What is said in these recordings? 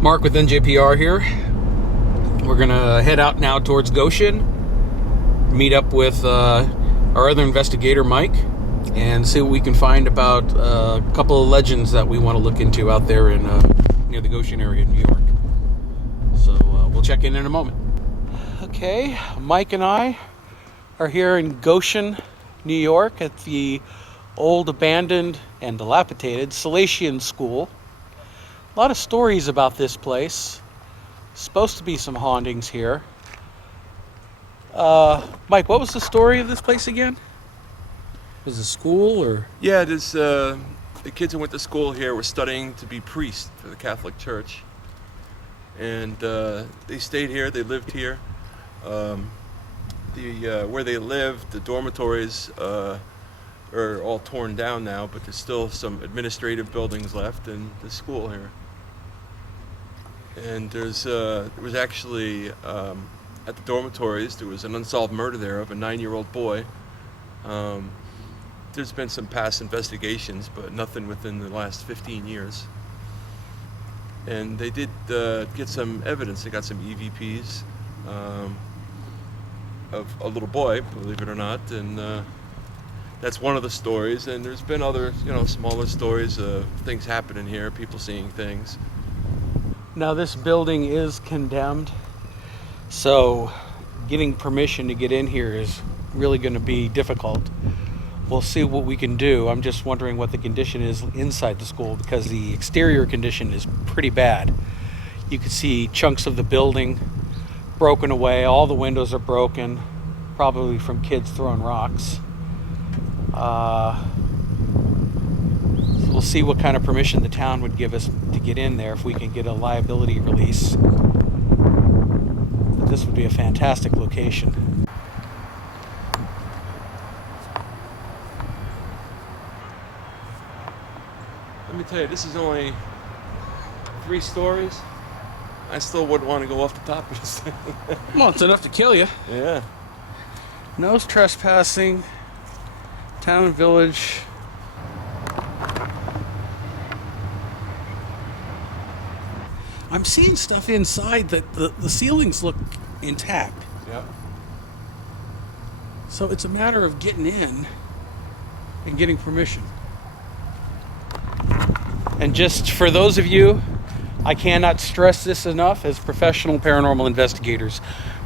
Mark with NJPR here. We're gonna head out now towards Goshen, meet up with our other investigator, Mike, and see what we can find about a couple of legends that we want to look into out there in near the Goshen area in New York. So we'll check in a moment. Okay, Mike and I are here in Goshen, New York at the old abandoned and dilapidated Salesian School. A lot of stories about this place. Supposed to be some hauntings here. Mike, what was the story of this place again? Was it a school or? Yeah, this the kids who went to school here were studying to be priests for the Catholic Church, and they stayed here. They lived here. Where they lived, the dormitories are all torn down now, but there's still some administrative buildings left and the school here. And there was actually at the dormitories there was an unsolved murder there of a 9-year-old boy. There's been some past investigations, but nothing within the last 15 years. And they did get some evidence. They got some EVPs of a little boy, believe it or not, and that's one of the stories. And there's been other, smaller stories of things happening here, people seeing things. Now this building is condemned, so getting permission to get in here is really going to be difficult. We'll see what we can do. I'm just wondering what the condition is inside the school, because the exterior condition is pretty bad. You can see chunks of the building broken away. All the windows are broken, probably from kids throwing rocks. So we'll see what kind of permission the town would give us to get in there, if we can get a liability release. But this would be a fantastic location. Let me tell you, this is only 3 stories. I still wouldn't want to go off the top of this thing. Well, it's enough to kill you. Yeah. No trespassing. Town and village. I'm seeing stuff inside that the ceilings look intact. Yeah. So it's a matter of getting in and getting permission. And just for those of you, I cannot stress this enough, as professional paranormal investigators,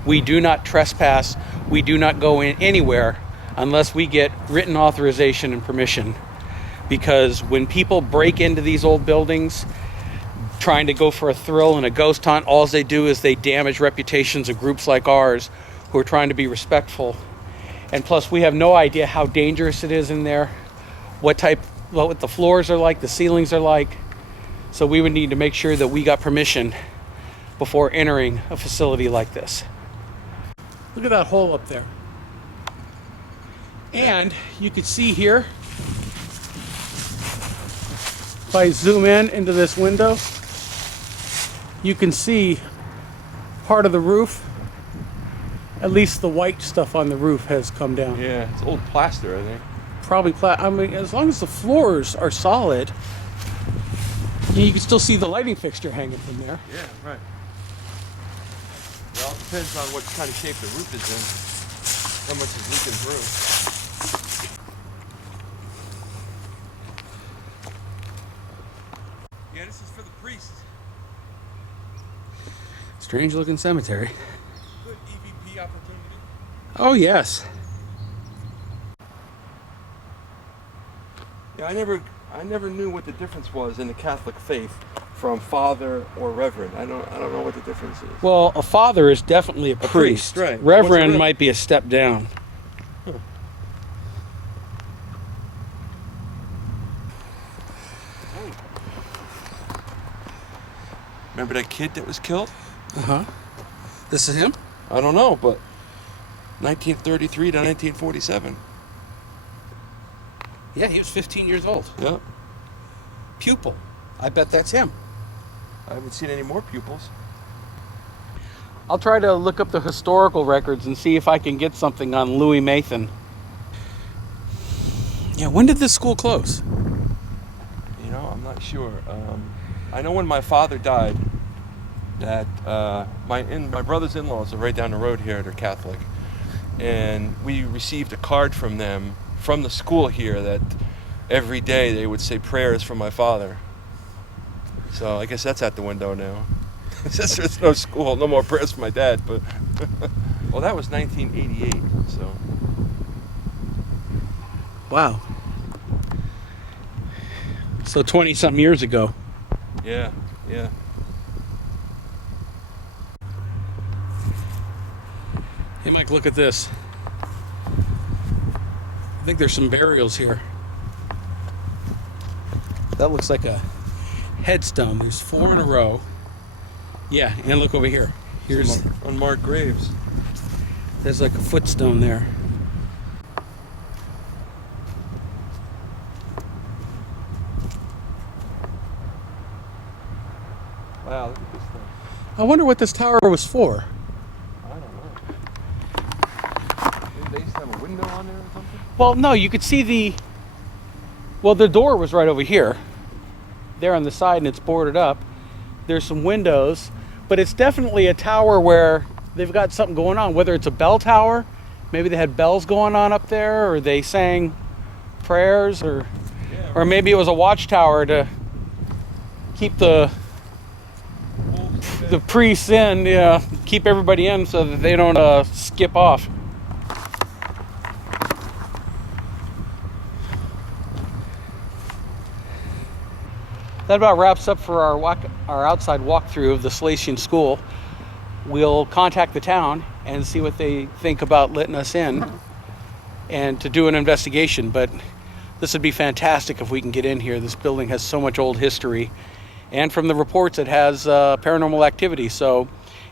we do not trespass. We do not go in anywhere unless we get written authorization and permission. Because when people break into these old buildings, trying to go for a thrill and a ghost hunt, all they do is they damage reputations of groups like ours who are trying to be respectful. And plus, we have no idea how dangerous it is in there, what the floors are like, the ceilings are like. So we would need to make sure that we got permission before entering a facility like this. Look at that hole up there. And you can see here, if I zoom in into this window, you can see part of the roof. At least the white stuff on the roof has come down. Yeah, it's old plaster, I think. Probably I mean, as long as the floors are solid, you can still see the lighting fixture hanging from there. Yeah, right. Well, it depends on what kind of shape the roof is in, how much is leaking through. Yeah, this is for the priests. Strange looking cemetery. Good EVP opportunity. Oh yes. Yeah, I never knew what the difference was in the Catholic faith from father or reverend. I don't know what the difference is. Well, a father is definitely a priest. Right. Reverend might be a step down. Huh. Remember that kid that was killed? Uh-huh. This is him? I don't know, but 1933 to 1947. Yeah, he was 15 years old. Yeah. Pupil. I bet that's him. I haven't seen any more pupils. I'll try to look up the historical records and see if I can get something on Louis Mathan. Yeah, when did this school close? I'm not sure. I know when my father died, that my brother's in-laws are right down the road here. They're Catholic, and we received a card from them from the school here that every day they would say prayers for my father. So I guess that's out the window now. Since there's no school, no more prayers for my dad. But well, that was 1988. So Wow. So 20-something years ago. yeah. Hey, Mike, look at this. I think there's some burials here. That looks like a headstone. There's 4 in a row. Yeah, and look over here. Here's Some unmarked graves. there's like a footstone there. Wow, look at this thing. I wonder what this tower was for. I don't know. Maybe they used to have a window on there or something? Well, no, you could see the door was right over here. There on the side, and it's boarded up. There's some windows, but it's definitely a tower where they've got something going on, whether it's a bell tower, maybe they had bells going on up there, or they sang prayers, or maybe it was a watchtower to keep the priests in, keep everybody in so that they don't skip off. That about wraps up for our outside walkthrough of the Salesian School. We'll contact the town and see what they think about letting us in and to do an investigation. But this would be fantastic if we can get in here. This building has so much old history, and from the reports it has paranormal activity. So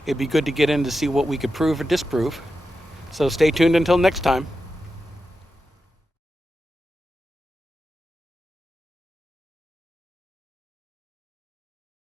it'd be good to get in to see what we could prove or disprove. So stay tuned until next time.